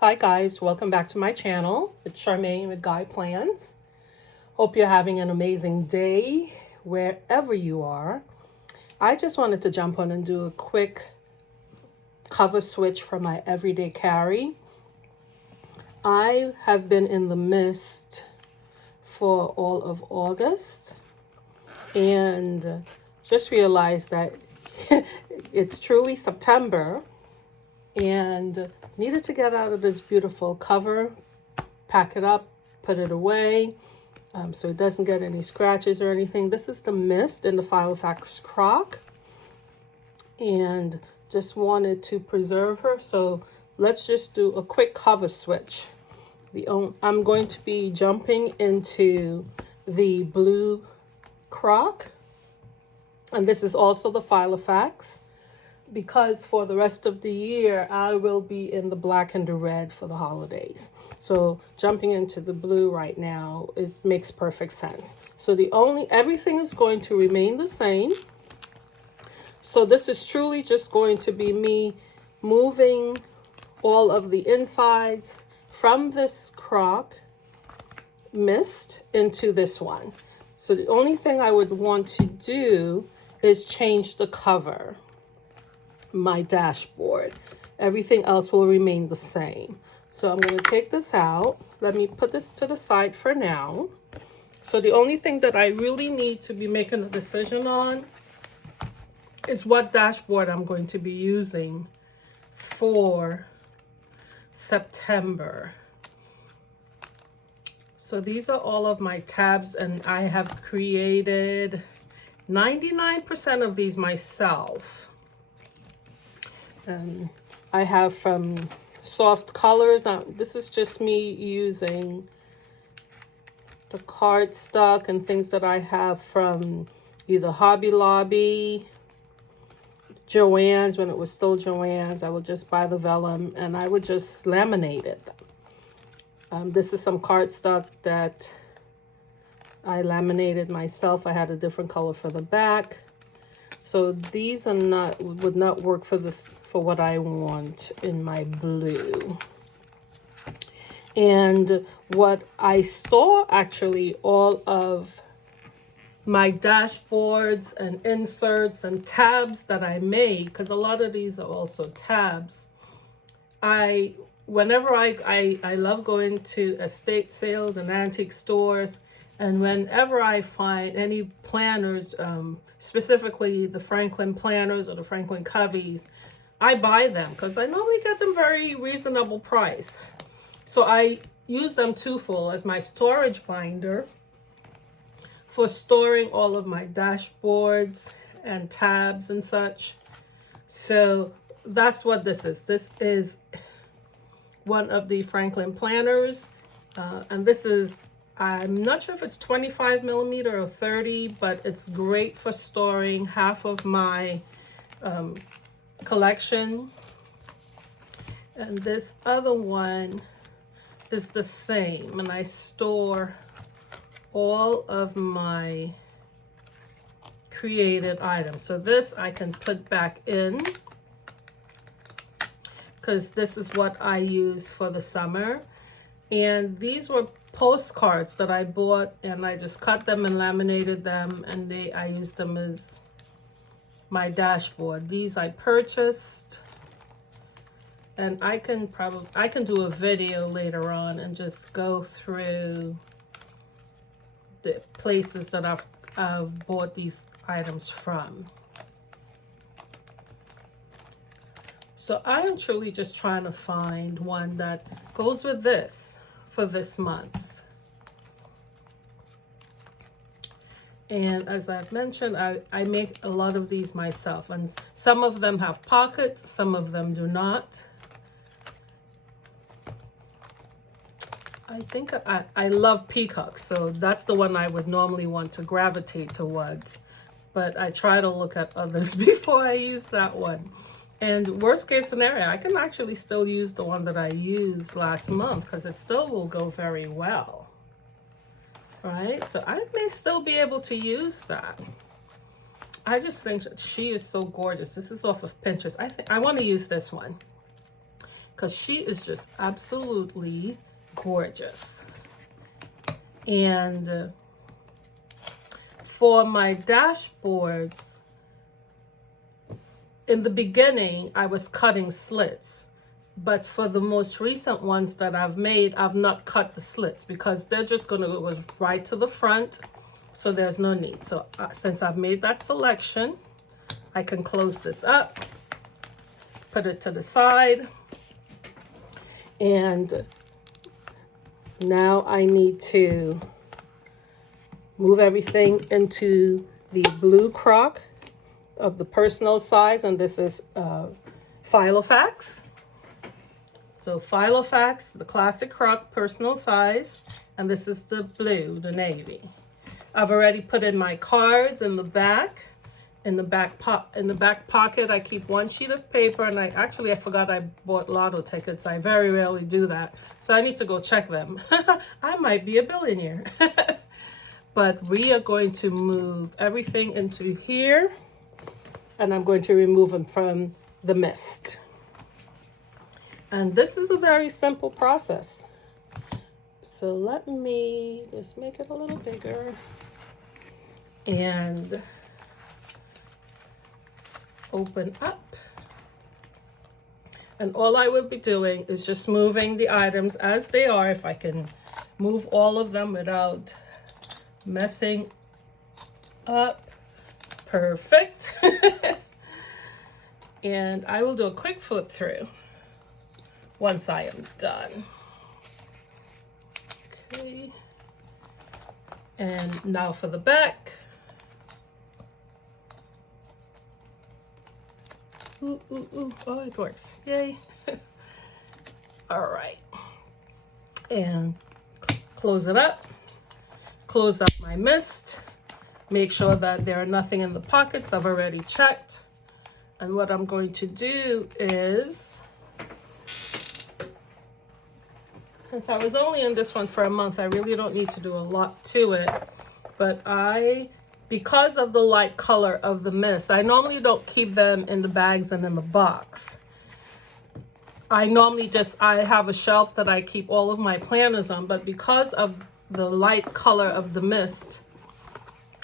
Hi guys, welcome back to my channel. It's Sharmaine with Guy Plans. Hope you're having an amazing day wherever you are. I just wanted to jump on and do a quick cover switch for my everyday carry. I have been in the mist for all of August and just realized that it's truly September and needed to get out of this beautiful cover, pack it up, put it away, so it doesn't get any scratches or anything. This is the mist in the Filofax Croc, and just wanted to preserve her. So let's just do a quick cover switch. I'm going to be jumping into the blue Croc, and this is also the Filofax, because for the rest of the year I will be in the black and the red for the holidays. So jumping into the blue right now makes perfect sense. So everything is going to remain the same. So this is truly just going to be me moving all of the insides from this Croc mist into this one. So the only thing I would want to do is change the cover, my dashboard. Everything else will remain the same. So I'm going to take this out. Let me put this to the side for now. So the only thing that I really need to be making a decision on is what dashboard I'm going to be using for September. So these are all of my tabs, and I have created 99% of these myself. I have from soft colors. Now, this is just me using the cardstock and things that I have from either Hobby Lobby, Joann's. When it was still Joann's, I would just buy the vellum and I would just laminate it. This is some cardstock that I laminated myself. I had a different color for the back. So these would not work for what I want in my blue. And what I store, actually, all of my dashboards and inserts and tabs that I made, because a lot of these are also tabs. Whenever I love going to estate sales and antique stores, and whenever I find any planners, specifically the Franklin planners or the Franklin Coveys, I buy them because I normally get them very reasonable price. So I use them twofold as my storage binder for storing all of my dashboards and tabs and such. So that's what this is. This is one of the Franklin planners, and this is, I'm not sure if it's 25 millimeter or 30, but it's great for storing half of my collection. And this other one is the same, and I store all of my created items. So this I can put back in, because this is what I use for the summer. And these were postcards that I bought, and I just cut them and laminated them, and I used them as my dashboard. These I purchased, and I can do a video later on and just go through the places that I've bought these items from. So I am truly just trying to find one that goes with this for this month. And as I've mentioned, I make a lot of these myself, and some of them have pockets, some of them do not. I think I love peacocks, so that's the one I would normally want to gravitate towards. But I try to look at others before I use that one. And worst case scenario, I can actually still use the one that I used last month, because it still will go very well. Right? So I may still be able to use that. I just think that she is so gorgeous. This is off of Pinterest. I want to use this one. because she is just absolutely gorgeous. And for my dashboards, in the beginning, I was cutting slits. But for the most recent ones that I've made, I've not cut the slits because they're just going to go right to the front. So there's no need. So since I've made that selection, I can close this up, put it to the side. And now I need to move everything into the blue croc of the personal size. And this is Filofax. So Filofax, the classic croc personal size. And this is the blue, the navy. I've already put in my cards in the back. In the back pocket, I keep one sheet of paper, and I forgot I bought lotto tickets. I very rarely do that, so I need to go check them. I might be a billionaire. But we are going to move everything into here, and I'm going to remove them from the mist. And this is a very simple process. So let me just make it a little bigger. And open up, and all I will be doing is just moving the items as they are, if I can move all of them without messing up. Perfect. And I will do a quick flip through once I am done. Okay, and now for the back. Ooh, ooh, ooh. Oh, it works. Yay. All right. And close it up. Close up my mist. Make sure that there are nothing in the pockets. I've already checked. And what I'm going to do is, since I was only in this one for a month, I really don't need to do a lot to it. But because of the light color of the mist, I normally don't keep them in the bags and in the box. I have a shelf that I keep all of my planners on, but because of the light color of the mist,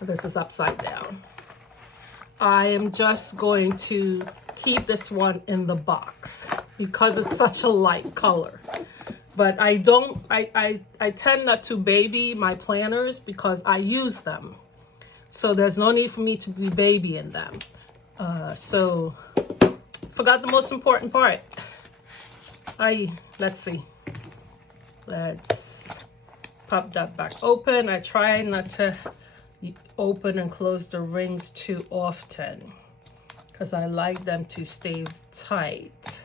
this is upside down, I am just going to keep this one in the box because it's such a light color. But I tend not to baby my planners because I use them. So there's no need for me to be babying them. So forgot the most important part. Let's see. Let's pop that back open. I try not to open and close the rings too often because I like them to stay tight.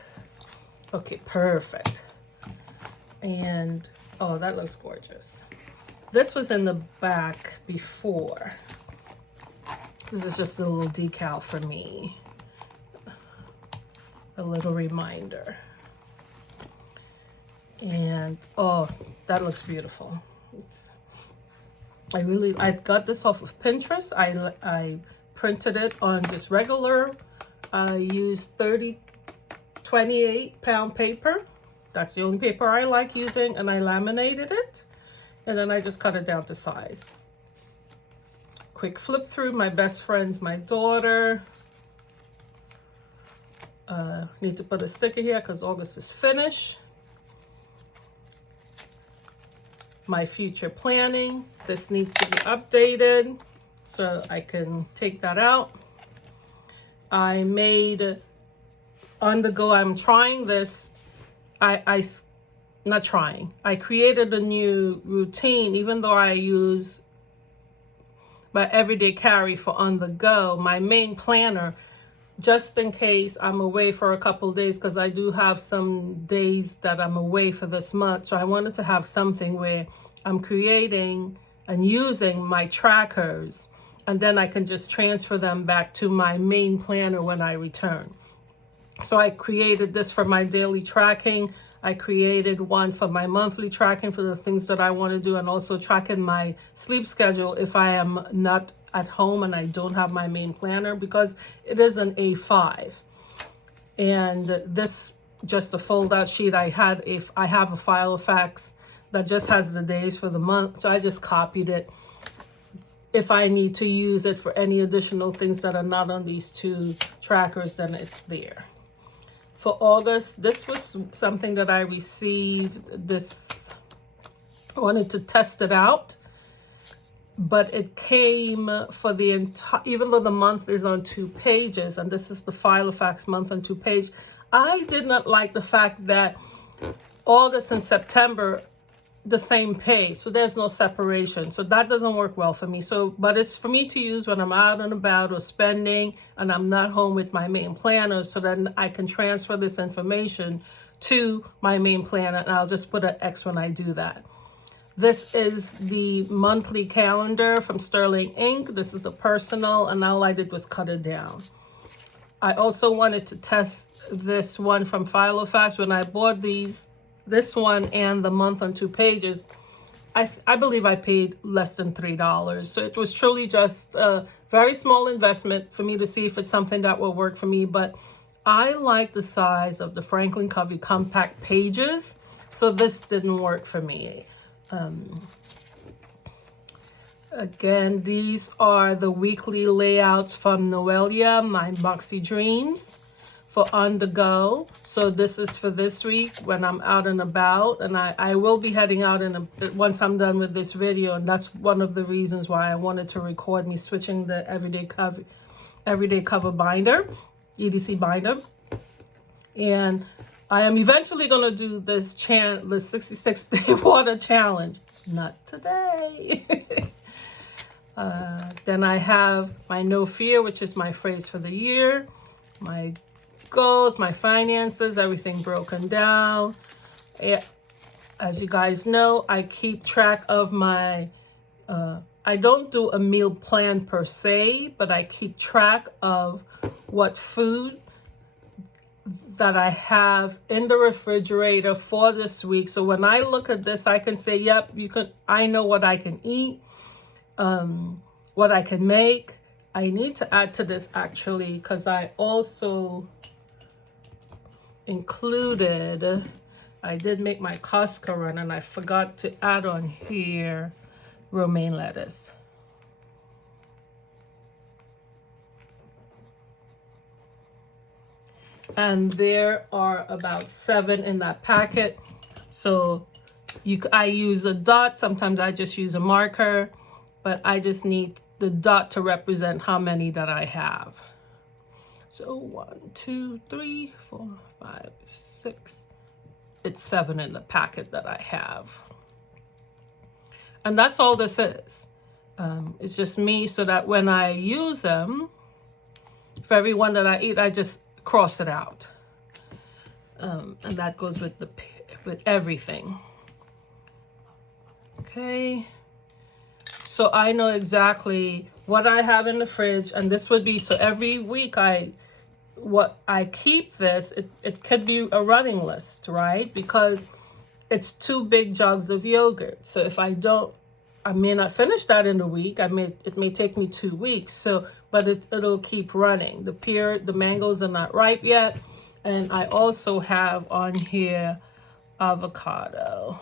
Okay, perfect. And oh, that looks gorgeous. This was in the back before. This is just a little decal for me. A little reminder. And oh, that looks beautiful. I got this off of Pinterest. I printed it on just regular. I used 28-pound paper. That's the only paper I like using, and I laminated it. And then I just cut it down to size. Quick flip through. My best friend's my daughter. Need to put a sticker here because August is finished. My future planning. This needs to be updated, so I can take that out. I made on the go. I'm trying this. I created a new routine, even though I use my everyday carry for on the go, my main planner, just in case I'm away for a couple of days, because I do have some days that I'm away for this month. So I wanted to have something where I'm creating and using my trackers, and then I can just transfer them back to my main planner when I return. So I created this for my daily tracking. I created one for my monthly tracking for the things that I want to do, and also tracking my sleep schedule if I am not at home and I don't have my main planner, because it is an A5. And this just a fold out sheet. I have a Filofax that just has the days for the month. So I just copied it. If I need to use it for any additional things that are not on these two trackers, then it's there. For August, this was something that I received. I wanted to test it out, but it came for the entire, even though the month is on 2 pages, and this is the Filofax month on 2 page, I did not like the fact that August and September the same page, so there's no separation. So that doesn't work well for me. So, but it's for me to use when I'm out and about or spending and I'm not home with my main planner, so then I can transfer this information to my main planner, and I'll just put an X when I do that. This is the monthly calendar from Sterling Ink. This is the personal, and all I did was cut it down. I also wanted to test this one from Filofax. When I bought this one and the month on 2 pages, I believe I paid less than $3. So it was truly just a very small investment for me to see if it's something that will work for me. But I like the size of the Franklin Covey compact pages, so this didn't work for me. Again, these are the weekly layouts from Noelia, my Boxy Dreams, for on the go. So this is for this week when I'm out and about, and I will be heading out once I'm done with this video, and that's one of the reasons why I wanted to record me switching the everyday cover binder, EDC binder. And I am eventually going to do the 66-day water challenge. Not today. Then I have my No Fear, which is my phrase for the year, my goals, my finances, everything broken down. As you guys know, I keep track of my, I don't do a meal plan per se, but I keep track of what food that I have in the refrigerator for this week. So when I look at this, I can say, yep, I know what I can eat, what I can make. I need to add to this actually, because I also included, I did make my Costco run and I forgot to add on here romaine lettuce. And there are about 7 in that packet. So I use a dot, sometimes I just use a marker, but I just need the dot to represent how many that I have. So 1, 2, 3, 4, 5, 6. It's 7 in the packet that I have. And that's all this is. It's just me, so that when I use them, for every one that I eat, I just cross it out. And that goes with everything. Okay. So I know exactly what I have in the fridge, and this would be, so every week what I keep this, it could be a running list, right? Because it's 2 big jugs of yogurt. So if I may not finish that in a week. It may take me 2 weeks. So, but it'll keep running. The mangoes are not ripe yet. And I also have on here avocado.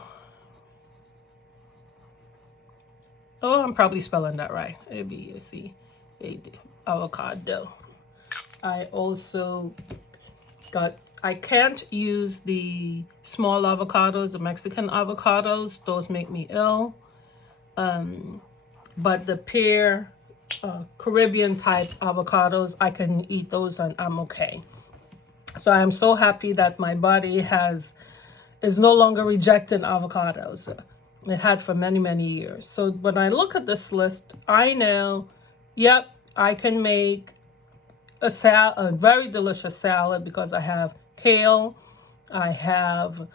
Oh, I'm probably spelling that right. A-B-A-C-A-D, avocado. I also I can't use the small avocados, the Mexican avocados. Those make me ill. But the pear, Caribbean type avocados, I can eat those and I'm okay. So I'm so happy that my body is no longer rejecting avocados. It had for many, many years. So when I look at this list, I know, yep, I can make a very delicious salad because I have kale, I have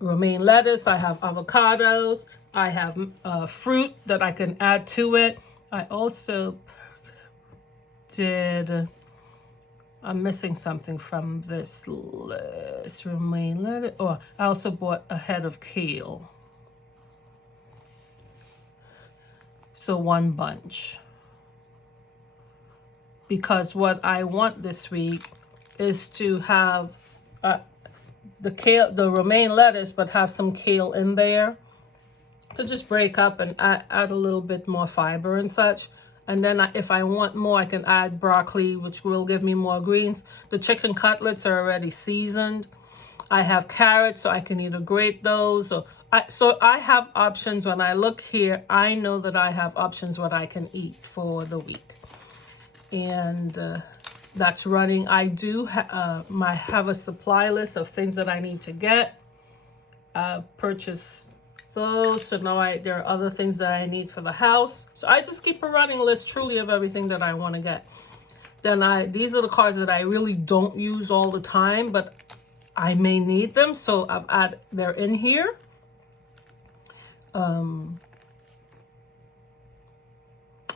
romaine lettuce, I have avocados, I have fruit that I can add to it. I also I'm missing something from this list. Romaine lettuce. Oh, I also bought a head of kale. So 1 bunch. Because what I want this week is to have the romaine lettuce, but have some kale in there to just break up and add a little bit more fiber and such. And then if I want more, I can add broccoli, which will give me more greens. The chicken cutlets are already seasoned. I have carrots, so I can either grate those. So I have options. When I look here, I know that I have options what I can eat for the week. And that's running. I do have a supply list of things that I need to get. Purchase those. So now there are other things that I need for the house. So I just keep a running list truly of everything that I want to get. Then these are the cards that I really don't use all the time, but I may need them. So they're in here.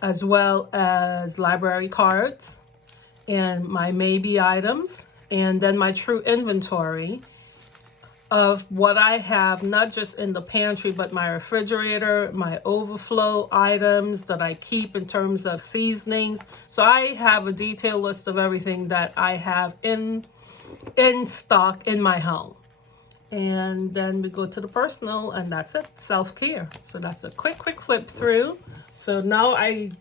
As well as library cards and my maybe items, and then my true inventory of what I have, not just in the pantry, but my refrigerator, my overflow items that I keep in terms of seasonings. So I have a detailed list of everything that I have in stock in my home. And then we go to the personal, and that's it, self-care. So that's a quick flip through. So now I've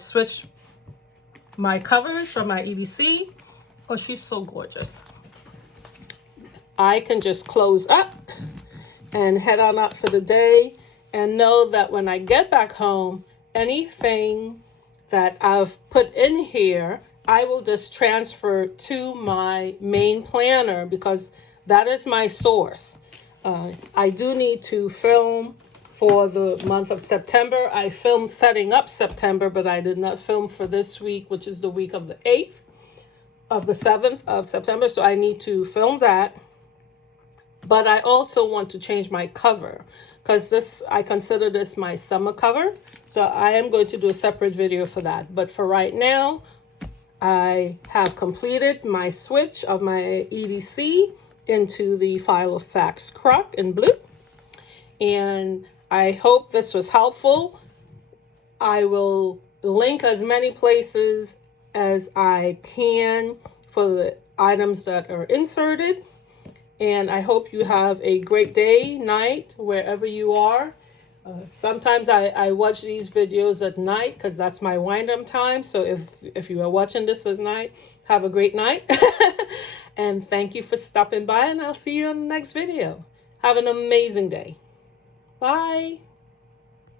switched my covers from my EDC. Oh, she's so gorgeous. I can just close up and head on out for the day and know that when I get back home, anything that I've put in here, I will just transfer to my main planner because that is my source. I do need to film for the month of September. I filmed setting up September, but I did not film for this week, which is the week of the 8th of the 7th of September. So I need to film that. But I also want to change my cover because I consider this my summer cover. So I am going to do a separate video for that. But for right now, I have completed my switch of my EDC into the Filofax Croc in blue. And I hope this was helpful. I will link as many places as I can for the items that are inserted. And I hope you have a great day, night, wherever you are. Sometimes I watch these videos at night because that's my wind-up time. So if you are watching this at night, have a great night. And thank you for stopping by, and I'll see you on the next video. Have an amazing day. Bye.